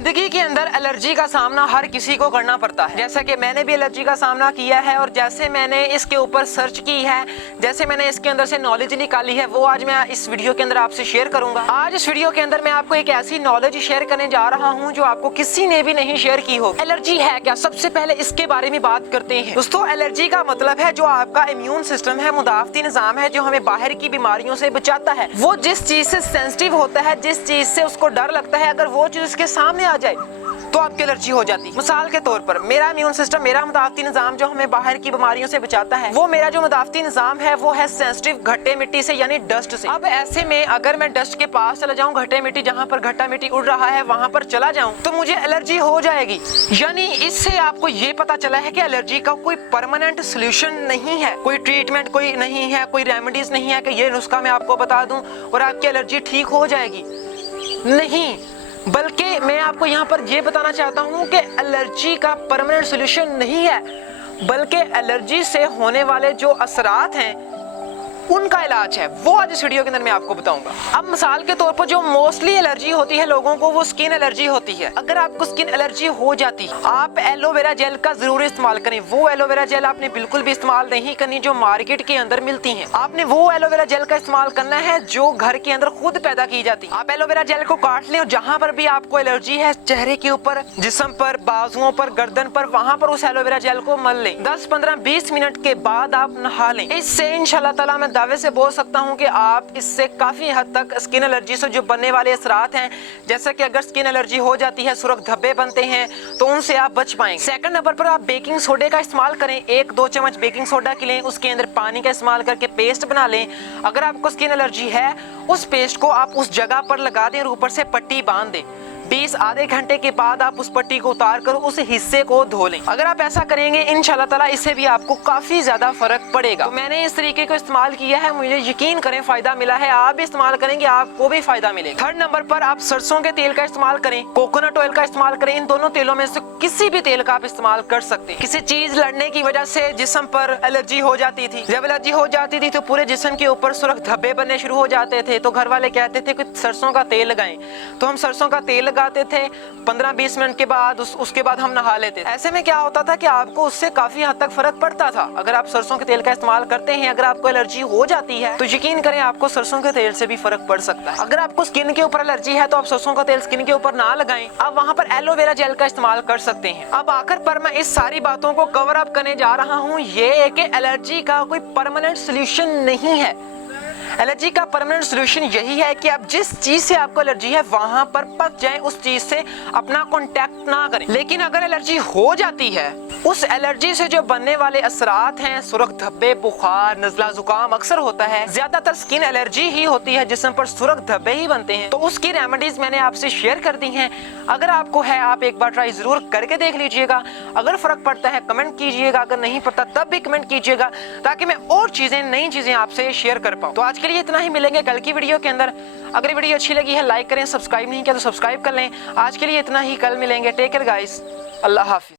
जिंदगी के अंदर एलर्जी का सामना हर किसी को करना पड़ता है, जैसा कि मैंने भी एलर्जी का सामना किया है और जैसे मैंने इसके ऊपर सर्च की है, जैसे मैंने इसके अंदर से नॉलेज निकाली है, वो आज मैं इस वीडियो के अंदर आपसे शेयर करूंगा। आज इस वीडियो के अंदर मैं आपको एक ऐसी नॉलेज शेयर करने जा रहा हूं जो आपको किसी ने भी नहीं शेयर की हो। एलर्जी है क्या? सबसे पहले इसके बारे में बात करते हैं। दोस्तों, एलर्जी का मतलब है जो आपका इम्यून सिस्टम है, मुदाफती निजाम है, जो हमें बाहर की बीमारियों से बचाता है। वो जिस चीज से सेंसिटिव होता है, जिस चीज से उसको डर लगता है, अगर वो चीज उसके सामने आ जाए तो आपकी एलर्जी हो जाती है। मिसाल के तौर पर मेरा इम्यून सिस्टम, मेरा मुदाफती निजाम जो हमें बाहर की बीमारियों से बचाता है, वो मेरा जो मुदाफती निजाम है वो है सेंसिटिव घट्टे मिट्टी से, यानी डस्ट से। अब ऐसे में अगर मैं डस्ट के पास चला जाऊं, घट्टे मिट्टी जहां पर घट्टा मिट्टी उड़ रहा है वहां पर चला जाऊं, तो मुझे एलर्जी हो जाएगी। यानी इससे आपको ये पता चला है कि एलर्जी का कोई परमानेंट सोल्यूशन नहीं है, कोई ट्रीटमेंट कोई नहीं है, कोई रेमेडीज नहीं है कि ये नुस्खा मैं आपको बता दूं और आपकी एलर्जी ठीक हो जाएगी। नहीं, बल्कि मैं आपको यहाँ पर ये बताना चाहता हूँ कि एलर्जी का परमानेंट सॉल्यूशन नहीं है, बल्कि एलर्जी से होने वाले जो असरात हैं उनका इलाज है, वो आज इस वीडियो के अंदर मैं आपको बताऊंगा। अब मिसाल के तौर पर जो मोस्टली एलर्जी होती है लोगों को, वो स्किन एलर्जी होती है। अगर आपको स्किन एलर्जी हो जाती है, आप एलोवेरा जेल का जरूर इस्तेमाल करें। वो एलोवेरा जेल आपने बिल्कुल भी इस्तेमाल नहीं करनी जो मार्केट के अंदर मिलती है। आपने वो एलोवेरा जेल का इस्तेमाल करना है जो घर के अंदर खुद पैदा की जाती है। आप एलोवेरा जेल को काट लें और जहाँ पर भी आपको एलर्जी है, चेहरे के ऊपर, जिस्म पर, बाजुओं पर, गर्दन पर, वहां पर उस एलोवेरा जेल को मल लें। 10, 15, 20 मिनट के बाद आप नहा लें। इससे इंशाल्लाह ताला मैं दावे से बोल सकता हूं कि आप इससे काफी हद तक स्किन एलर्जी से जो बनने वाले असरात हैं, जैसे कि अगर स्किन एलर्जी हो जाती है, सुर्ख धब्बे बनते हैं, तो उनसे आप बच पाएंगे। सेकंड नंबर पर आप बेकिंग सोडे का इस्तेमाल करें। 1-2 चम्मच बेकिंग सोडा की लें, उसके अंदर पानी का इस्तेमाल करके पेस्ट बना लें। अगर आपको स्किन एलर्जी है, उस पेस्ट को आप उस जगह पर लगा दें और ऊपर से पट्टी बांध दें। 20 आधे घंटे के बाद आप उस पट्टी को उतार कर उस हिस्से को धो लें। अगर आप ऐसा करेंगे, इंशाल्लाह ताला इससे भी आपको काफी ज्यादा फर्क पड़ेगा। तो मैंने इस तरीके को इस्तेमाल किया है, मुझे यकीन करें फायदा मिला है। आप भी इस्तेमाल करेंगे, आपको भी फायदा मिलेगा। थर्ड नंबर पर आप सरसों के तेल का इस्तेमाल करें, कोकोनट ऑयल का इस्तेमाल करें। इन दोनों तेलों में से किसी भी तेल का आप इस्तेमाल कर सकते हैं। किसी चीज लड़ने की वजह से जिस्म पर एलर्जी हो जाती थी, जब एलर्जी हो जाती थी तो पूरे जिस्म के ऊपर सुर्ख धब्बे बनने शुरू हो जाते थे, तो घर वाले कहते थे कि सरसों का तेल लगाएं। तो हम सरसों का तेल लगाते थे, 15-20 मिनट के बाद उसके बाद हम नहा लेते थे। ऐसे में क्या होता था कि आपको उससे काफी हद तक फर्क पड़ता था। अगर आप सरसों के तेल का इस्तेमाल करते हैं, अगर आपको एलर्जी हो जाती है, तो यकीन करें आपको सरसों के तेल से भी फर्क पड़ सकता है। अगर आपको स्किन के ऊपर एलर्जी है तो आप सरसों का तेल स्किन के ऊपर ना लगाएं, आप वहां पर एलोवेरा जेल का इस्तेमाल कर सकते हैं। अब आखिर पर मैं इस सारी बातों को कवर अप करने जा रहा हूँ, ये है कि एलर्जी का कोई परमानेंट सोल्यूशन नहीं है। एलर्जी का परमानेंट सोल्यूशन यही है कि आप जिस चीज से आपको एलर्जी है वहां पर पक जाएं, उस चीज से अपना कांटेक्ट ना करें। लेकिन अगर एलर्जी हो जाती है, उस एलर्जी से जो बनने वाले असरात हैं, सुर्ख धब्बे, बुखार, नज़ला, जुकाम अक्सर होता है। ज्यादातर स्किन एलर्जी ही होती है जिस्म पर सुर्ख धब्बे ही बनते हैं। तो उसकी रेमेडीज मैंने आपसे शेयर कर दी हैं। अगर आपको है, आप एक बार ट्राई जरूर करके देख लीजिएगा। अगर फर्क पड़ता है कमेंट कीजिएगा, अगर नहीं पड़ता तब भी कमेंट कीजिएगा, ताकि मैं और चीजें, नई चीजें आपसे शेयर कर पाऊँ। तो आज के लिए इतना ही, मिलेंगे कल की वीडियो के अंदर। अगर वीडियो अच्छी लगी है लाइक करें, सब्सक्राइब नहीं किया तो सब्सक्राइब कर लें। आज के लिए इतना ही, कल मिलेंगे। टेक केयर गाइस, अल्लाह हाफिज।